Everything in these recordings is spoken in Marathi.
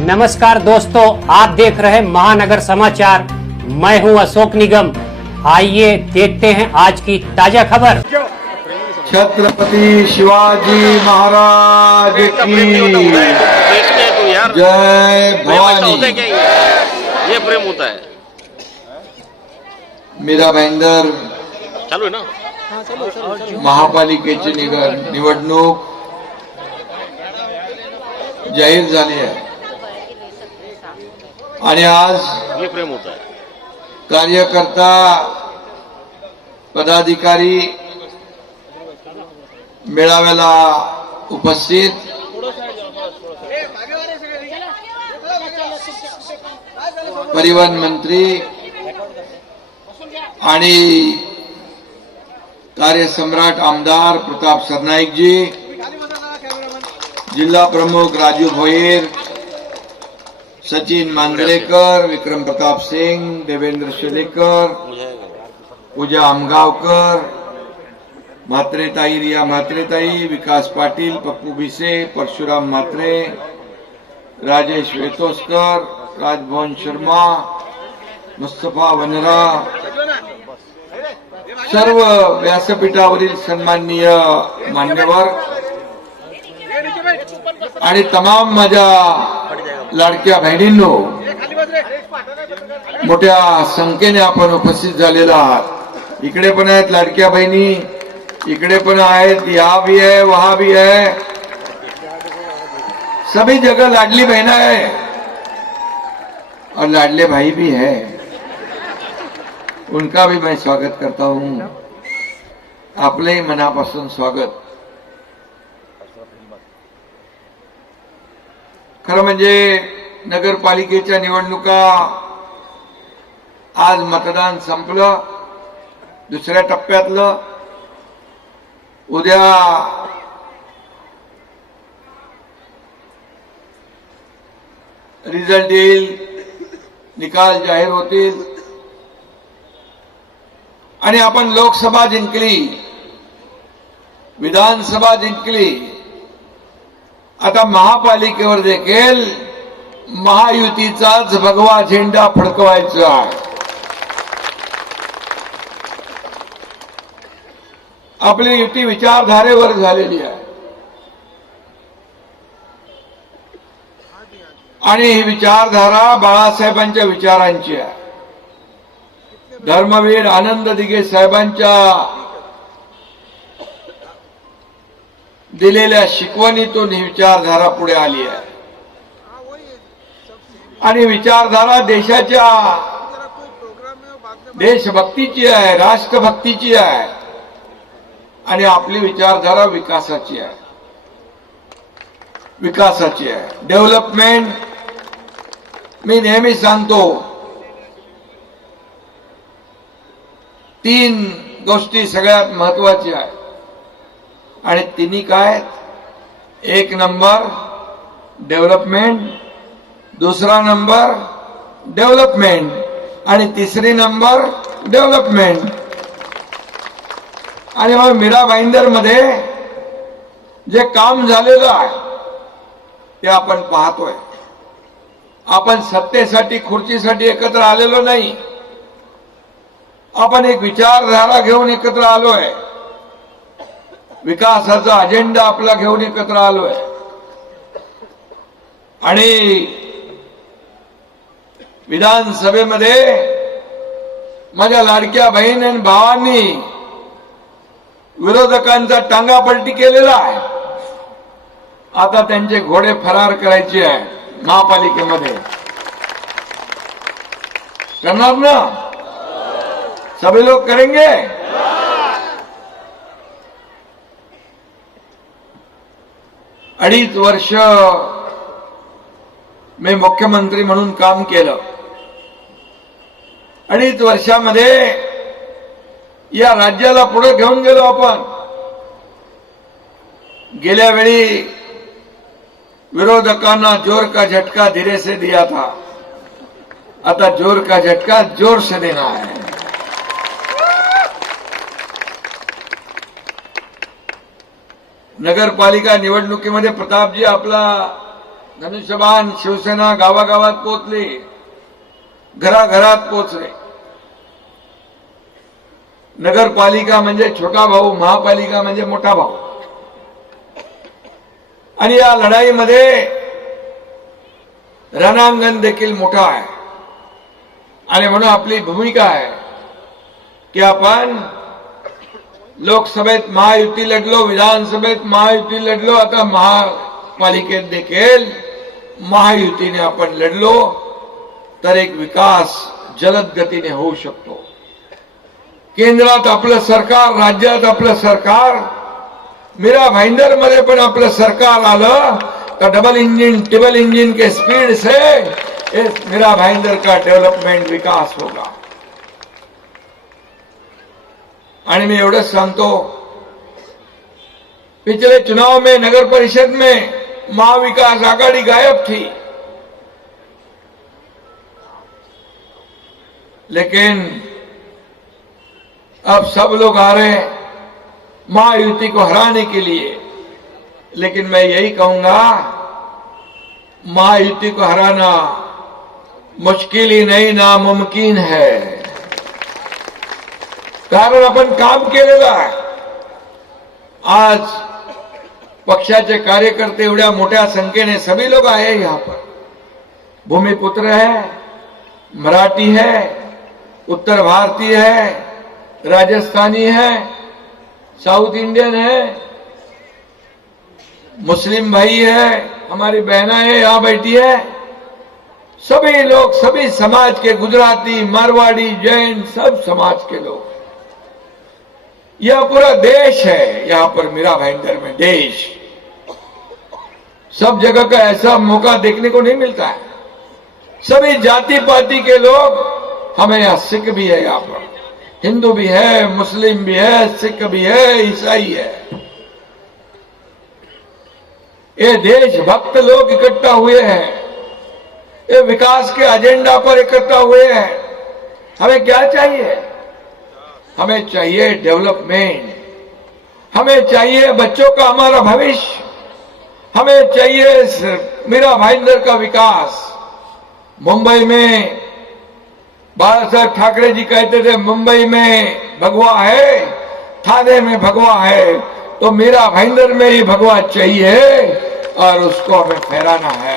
नमस्कार दोस्तों, आप देख रहे हैं महानगर समाचार। मैं हूं अशोक निगम। आइए देखते हैं आज की ताजा खबर। छत्रपति शिवाजी महाराज की जय भवानी। ये प्रेम होता है। मीरा भाईंदर चालू है ना। महापालिकेची निवडणूक जाहीर झाली आहे आणि आज ये प्रेम होता है। कार्यकर्ता पदाधिकारी मेळाव्याला उपस्थित, परिवहन मंत्री आणि कार्यसम्राट आमदार प्रताप सरनाईकजी, जिल्हा प्रमुख राजू भोयर, सचिन मांजरेकर, विक्रम प्रताप सिंह, देवेंद्र शेलेकर, पूजा आमगावकर, म्हात्रेताई, रिया म्हात्रेताई, विकास पाटील, पप्पू भिसे, परशुराम म्हात्रे, राजेश वेतोस्कर, राजभवन शर्मा, मुस्तफा वनरा, सर्व व्यासपीठावरील सन्माननीय मान्यवर आणि तमाम माझ्या लाडक्या बहिणींनो, मोठ्या संख्येने आपण उपस्थित झालेला आहात। इकडे पण आहेत लाडक्या बहिणी, इकडे पण आहेत, यहाँ भी है वहां भी है, सभी जगह लाडली बहना है और लाडले भाई भी है। उनका भी मैं स्वागत करता हूं। आपले मनापासून स्वागत। खरं म्हणजे नगरपालिकेच्या निवडणुका आज मतदान संपलं, दुसऱ्या टप्प्यातलं। उद्या रिझल्ट येईल, निकाल जाहीर होतील आणि आपण लोकसभा जिंकली, विधानसभा जिंकली। आता महापालिकेवर देखील महायुतीचाच भगवा झेंडा फडकवायचा आहे। आपली युती विचारधारेवर झालेली आहे आणि ही विचारधारा बाळासाहेबांच्या विचारांची आहे। धर्मवीर आनंद दिघे साहेबांच्या दिलेल्या शिकवणीतून ही विचारधारा पुढे आली आहे आणि विचारधारा देशाच्या देशभक्तीची आहे, राष्ट्रभक्तीची आहे आणि आपली विचारधारा विकासाची आहे, विकासाची आहे, डेव्हलपमेंट। मी नेहमी सांगतो, 3 गोष्टी सगळ्यात महत्वाच्या आहेत आणि तिन्ही काय? 1 नंबर डेव्हलपमेंट, दुसरा नंबर डेव्हलपमेंट आणि तिसरी नंबर डेव्हलपमेंट। आणि मग मीरा भाईंदर मध्ये जे काम झालेलं आहे ते आपण पाहतोय। आपण सत्तेसाठी, खुर्चीसाठी एकत्र आलेलो नाही, आपण एक विचारधारा घेऊन एकत्र आलोय, विकासाचा अजेंडा आपला घेऊन एकत्र आलोय आणि विधानसभेमध्ये माझ्या लाडक्या बहीण आणि भावांनी विरोधकांचा टांगापलटी केलेला आहे। आता त्यांचे घोडे फरार करायचे आहे महापालिकेमध्ये। करणार ना? सभी लोग करेंगे? अडीच वर्ष मी मुख्यमंत्री म्हणून काम केलं। अडीच वर्षामध्ये या राज्याला पुढे घेऊन गेलो आपण। गेल्या वेळी विरोधकांना जोर का झटका धीरे से दिया था, आता जोर का झटका जोर से देना है। नगरपालिका निवडणुकीमध्ये प्रतापजी आपला धनुष्यबाण शिवसेना गावागावात पोहोचली, घराघरात पोहोचले. नगरपालिका म्हणजे छोटा भाऊ, महापालिका म्हणजे मोठा भाऊ. आणि या लढाईमध्ये रणांगण देखील मोठा आहे. आणि म्हणून आपली भूमिका आहे की आपण लोकसभेत महायुती लढलो, विधानसभेत महायुती लढलो, आता महापालिकेत देखील महायुतीने आपण लढलो तर एक विकास जलद गतीने होऊ शकतो. केंद्रात आपलं सरकार, राज्यात आपलं सरकार, मीरा भाईंदर मध्ये पण आपलं सरकार आलं तर डबल इंजन ट्रिपल इंजन के स्पीड से इस मीरा भाईंदर का डेवलपमेंट विकास होगा. आणि मी एवढंच सांगतो, पिछले चुनाव में नगर परिषद में महाविकास आघाड़ी गायब थी, लेकिन अब सब लोग आ रहे हैं महायुति को हराने के लिए. लेकिन मैं यही कहूंगा, महायुति को हराना मुश्किल ही नहीं, नामुमकिन है. कारण आपण काम केलेलं आहे. आज पक्षाचे कार्यकर्ते एवढ्या मोठ्या संख्येने सभी लोग आए यहां पर. भूमिपुत्र है, मराठी है, उत्तर भारतीय है, राजस्थानी है, साउथ इंडियन है, मुस्लिम भाई है, हमारी बहना है यहां बैठी है. सभी लोग, सभी समाज के, गुजराती, मारवाड़ी, जैन, सब समाज के लोग. यह पूरा देश है यहां पर मीरा भाईंदर में. देश, सब जगह का ऐसा मौका देखने को नहीं मिलता है. सभी जाति पाति के लोग, हमें यहां सिख भी है, यहां पर हिंदू भी है, मुस्लिम भी है, सिख भी है, ईसाई है. ये देशभक्त लोग इकट्ठा हुए हैं, ये विकास के एजेंडा पर इकट्ठा हुए हैं. हमें क्या चाहिए? हमें चाहिए डेवलपमेंट, हमें चाहिए बच्चों का हमारा भविष्य, हमें चाहिए मीरा भाईंदर का विकास. मुंबई में बाला साहब ठाकरे जी कहते थे, मुंबई में भगवा है, थाने में भगवा है, तो मीरा भाईंदर में ही भगवा चाहिए और उसको हमें फहराना है.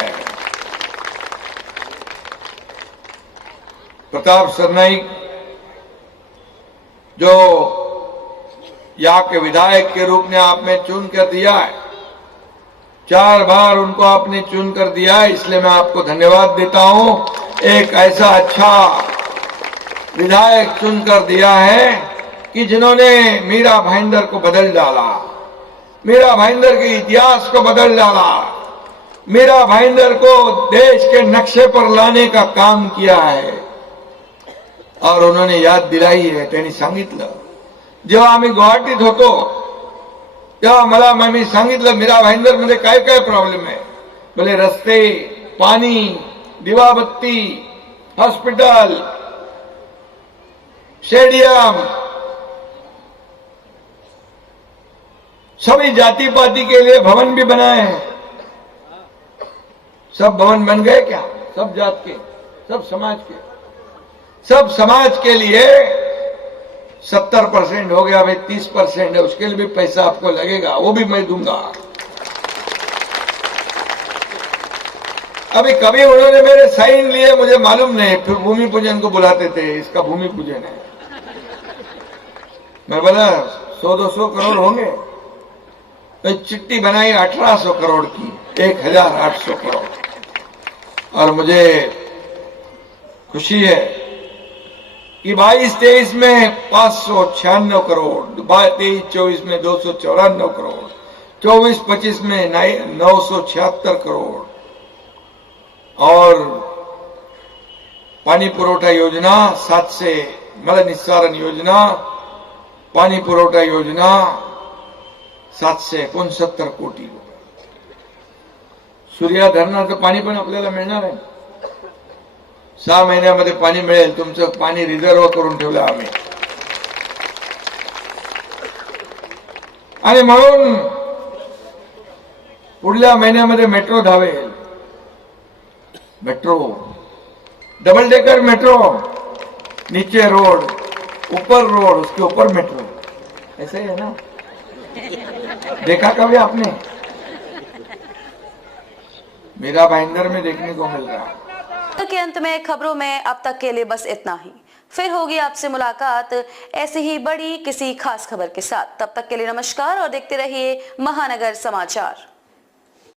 प्रताप सरनाईक जो यहाँ के विधायक के रूप में आपने चुन कर दिया है, 4 बार उनको आपने चुन कर दिया है, इसलिए मैं आपको धन्यवाद देता हूं. एक ऐसा अच्छा विधायक चुनकर दिया है कि जिन्होंने मीरा भाईंदर को बदल डाला, मीरा भाईंदर के इतिहास को बदल डाला, मीरा भाईंदर को देश के नक्शे पर लाने का काम किया है. और उन्होंने याद दिलाई है. त्यांनी सांगितलं, जेव्हा आम्ही गुवाहाटीत होतो तेव्हा मला मी सांगितलं मीरा भाईंदर मध्ये काय काय प्रॉब्लेम आहे. बोले रस्ते, पाणी, दिवाबत्ती, हॉस्पिटल, स्टेडियम, सभी जाति पाति के लिए भवन भी बनाए हैं. सब भवन बन गए क्या? सब जात के, सब समाज के, सब समाज के लिए 70% हो गया. भाई 30% है, उसके लिए भी पैसा आपको लगेगा, वो भी मैं दूंगा. अभी कभी उन्होंने मेरे साइन लिए मुझे मालूम नहीं, फिर भूमि पूजन को बुलाते थे, इसका भूमि पूजन है. मैं बोला 100-200 करोड़ होंगे, तो चिट्ठी बनाई 1800 करोड़ की, 1800 करोड़. और मुझे खुशी है कि 22-23 में 596 करोड़, 23-24 में 294 करोड़, 24-25 में 976 करोड़. और पानी पुरवठा योजना 700, मल निस्सारण योजना, पाणी पुरवठा योजना 769 कोटी. सूर्या धरणाचं पाणी पण आपल्याला मिळणार आहे. 6 महिन्यामध्ये पाणी मिळेल. तुमचं पाणी रिझर्व्ह करून ठेवलं आम्ही. आणि म्हणून पुढल्या महिन्यामध्ये मेट्रो धावेल. मेट्रो, डबल डेकर मेट्रो, नीचे रोड, ऊपर रोड, उसके ऊपर मेट्रो, ऐसे ही है ना? देखा कभी आपने? मेरा भाईंदर में देखने को मिल रहा है। के अंत में खबरों में अब तक के लिए बस इतना ही। फिर होगी आपसे मुलाकात ऐसी ही बड़ी किसी खास खबर के साथ। तब तक के लिए नमस्कार और देखते रहिए महानगर समाचार।